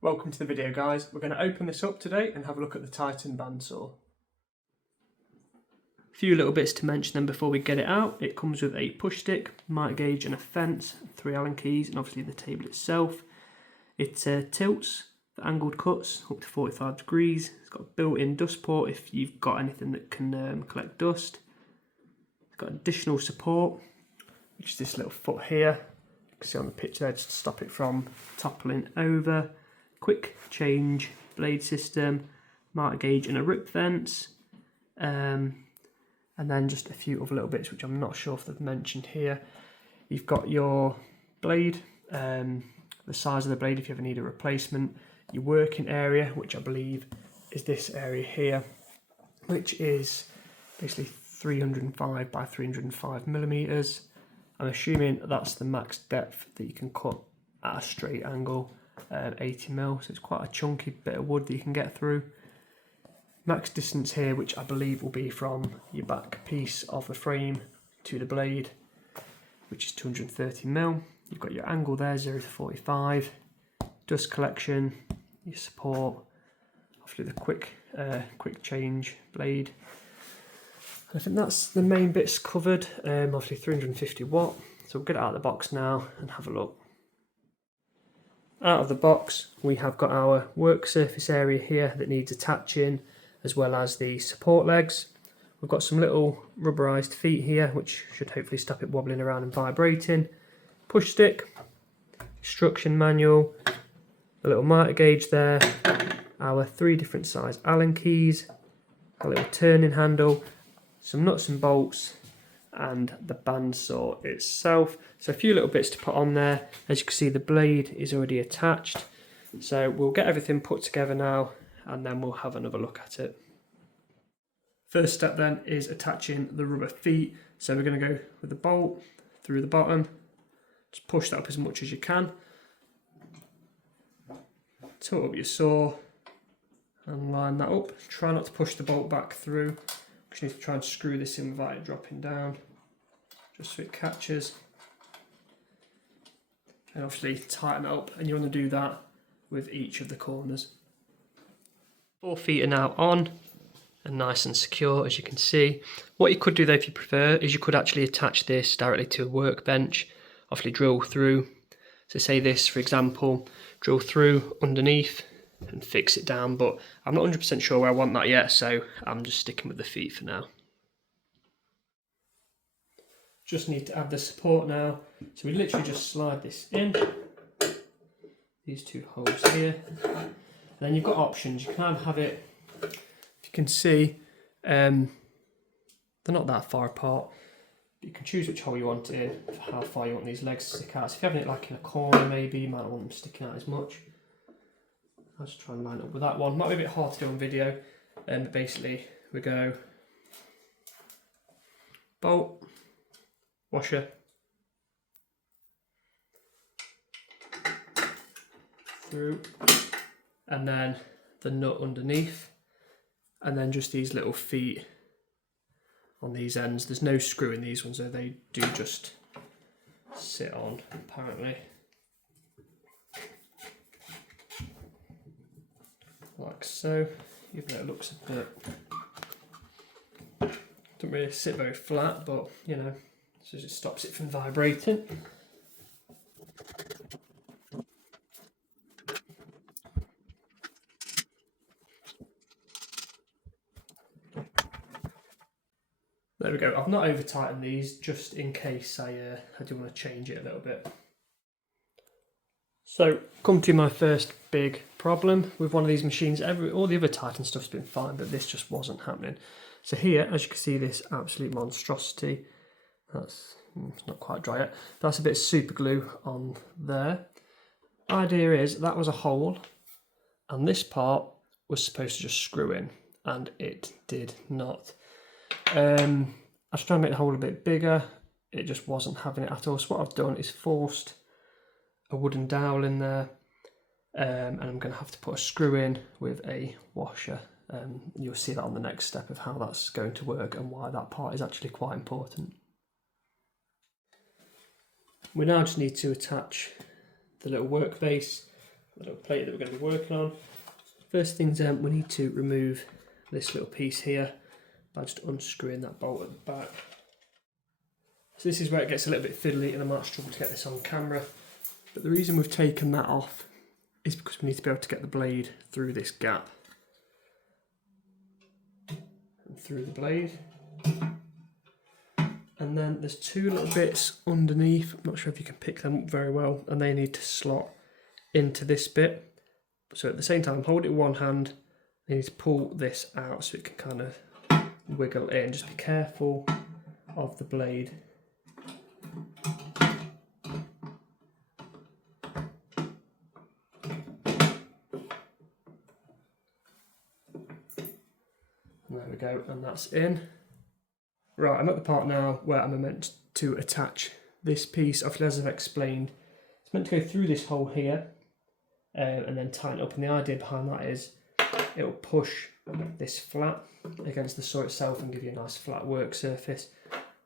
Welcome to the video, guys. We're going to open this up today and have a look at the Titan bandsaw. A few little bits to mention then before we get it out. It comes with a push stick, mitre gauge and a fence, 3 Allen keys, and obviously the table itself. It tilts for angled cuts up to 45 degrees. It's got a built-in dust port if you've got anything that can collect dust. It's got additional support, which is this little foot here. You can see on the picture there, just to stop it from toppling over. Quick change blade system, mitre gauge and a rip fence, and then just a few other little bits which I'm not sure if they've mentioned here. You've got your blade, the size of the blade if you ever need a replacement, your working area, which I believe is this area here, which is basically 305 by 305 millimeters. I'm assuming that's the max depth that you can cut at a straight angle. 80mm, so it's quite a chunky bit of wood that you can get through. Max distance here, which I believe will be from your back piece of the frame to the blade, which is 230mm. You've got your angle there, 0 to 45, dust collection, your support, obviously the quick change blade. I think that's the main bits covered. Obviously 350 watt. So we'll get it out of the box now and have a look. Out of the box, we have got our work surface area here that needs attaching, as well as the support legs. We've got some little rubberized feet here, which should hopefully stop it wobbling around and vibrating. Push stick, instruction manual, a little mitre gauge there, our 3 different size Allen keys, a little turning handle, some nuts and bolts, and the bandsaw itself. So a few little bits to put on there. As you can see, the blade is already attached. So we'll get everything put together now and then we'll have another look at it. First step then is attaching the rubber feet. So we're going to go with the bolt through the bottom. Just push that up as much as you can. Tilt up your saw and line that up. Try not to push the bolt back through. Just need to try and screw this in without it dropping down, just so it catches. And obviously tighten it up, and you want to do that with each of the corners. 4 feet are now on and nice and secure, as you can see. What you could do though, if you prefer, is you could actually attach this directly to a workbench, obviously drill through. So say this, for example, drill through underneath and fix it down, but I'm not 100% sure where I want that yet, so I'm just sticking with the feet for now. Just need to add the support now, so we literally just slide this in, these 2 holes here, and then you've got options. You can either have it, if you can see, they're not that far apart. You can choose which hole you want it in, for how far you want these legs to stick out. So if you're having it like in a corner maybe, you might not want them sticking out as much. I'll just try and line up with that one. Might be a bit hard to do on video, but basically we go bolt, washer, through, and then the nut underneath, and then just these little feet on these ends. There's no screw in these ones, so they do just sit on apparently. Like so, even though it looks a bit, doesn't really sit very flat, but you know, so it stops it from vibrating. There we go. I've not over tightened these just in case I do want to change it a little bit. So, come to my first big problem with one of these machines. All the other Titan stuff's been fine, but this just wasn't happening. So here, as you can see, this absolute monstrosity. It's not quite dry yet. That's a bit of super glue on there. Idea is that was a hole, and this part was supposed to just screw in, and it did not. I was trying to make the hole a bit bigger. It just wasn't having it at all. So what I've done is forced a wooden dowel in there, and I'm going to have to put a screw in with a washer. You'll see that on the next step of how that's going to work and why that part is actually quite important. We now just need to attach the little work base the little plate that we're going to be working on. First things, we need to remove this little piece here by just unscrewing that bolt at the back. So this is where it gets a little bit fiddly, and I might struggle to get this on camera. But the reason we've taken that off is because we need to be able to get the blade through this gap. And through the blade. And then there's two little bits underneath, I'm not sure if you can pick them up very well, and they need to slot into this bit. So at the same time, hold it with one hand, you need to pull this out so it can kind of wiggle in. Just be careful of the blade. There we go, and that's in. Right, I'm at the part now where I'm meant to attach this piece. Obviously, as I've explained, it's meant to go through this hole here and then tighten up. And the idea behind that is it'll push this flat against the saw itself and give you a nice flat work surface.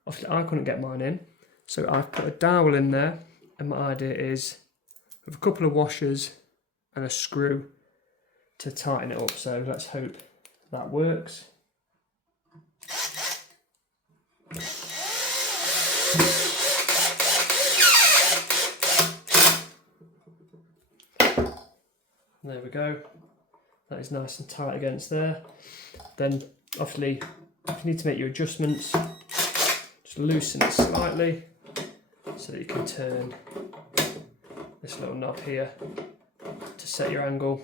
Obviously, I couldn't get mine in, so I've put a dowel in there. And my idea is with a couple of washers and a screw to tighten it up. So let's hope that works. There we go. That is nice and tight against there. Then obviously if you need to make your adjustments, just loosen it slightly so that you can turn this little knob here to set your angle.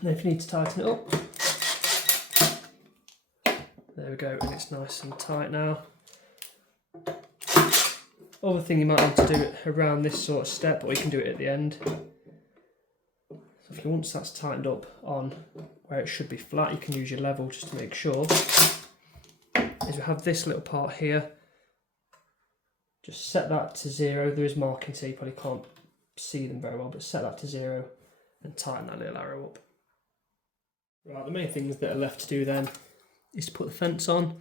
And then if you need to tighten it up, there we go, and it's nice and tight now. Other thing you might want to do it around this sort of step, or you can do it at the end. So if you once that's tightened up on where it should be flat, you can use your level just to make sure. Is we have this little part here. Just set that to 0. There is markings so you probably can't see them very well, but set that to 0 and tighten that little arrow up. Right, the main things that are left to do then is to put the fence on.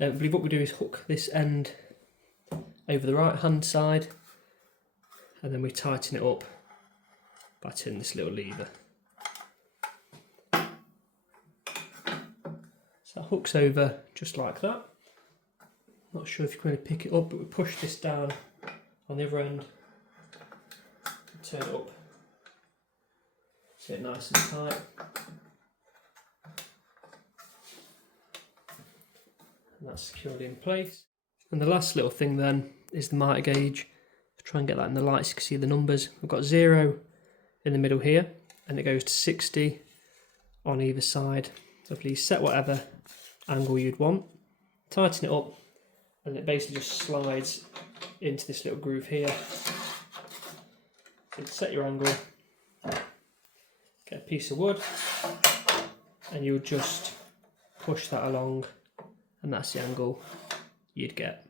I believe what we do is hook this end over the right hand side, and then we tighten it up by turning this little lever. So that hooks over just like that. Not sure if you can really pick it up, but we push this down on the other end and turn it up so it's nice and tight. And that's securely in place. And the last little thing then is the mitre gauge. I'll try and get that in the light so you can see the numbers. We've got 0 in the middle here, and it goes to 60 on either side. So if you set whatever angle you'd want, tighten it up, and it basically just slides into this little groove here. So set your angle, get a piece of wood, and you'll just push that along, and that's the angle you'd get.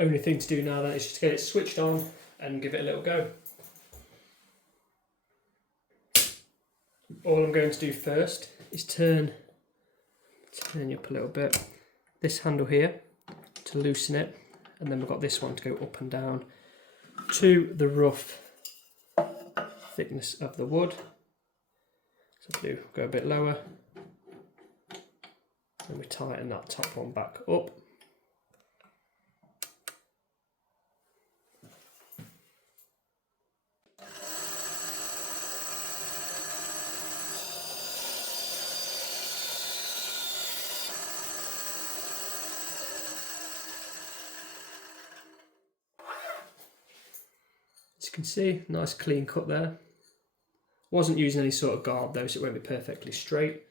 Only thing to do now then is just to get it switched on and give it a little go. All I'm going to do first is turn you up a little bit, this handle here to loosen it, and then we've got this one to go up and down to the rough thickness of the wood. So do go a bit lower, and we tighten that top one back up. As you can see, nice clean cut there. Wasn't using any sort of guard though, so it won't be perfectly straight.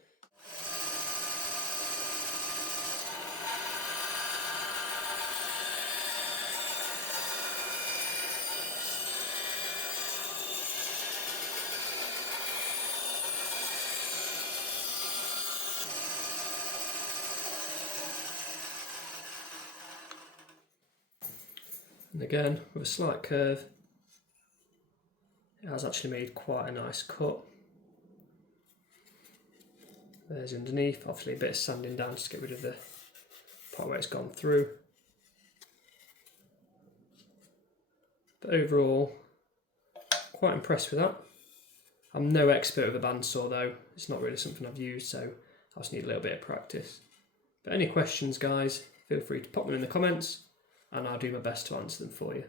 And again, with a slight curve, it has actually made quite a nice cut. There's underneath, obviously a bit of sanding down just to get rid of the part where it's gone through. But overall, quite impressed with that. I'm no expert with a bandsaw though. It's not really something I've used, so I just need a little bit of practice. But any questions, guys, feel free to pop them in the comments and I'll do my best to answer them for you.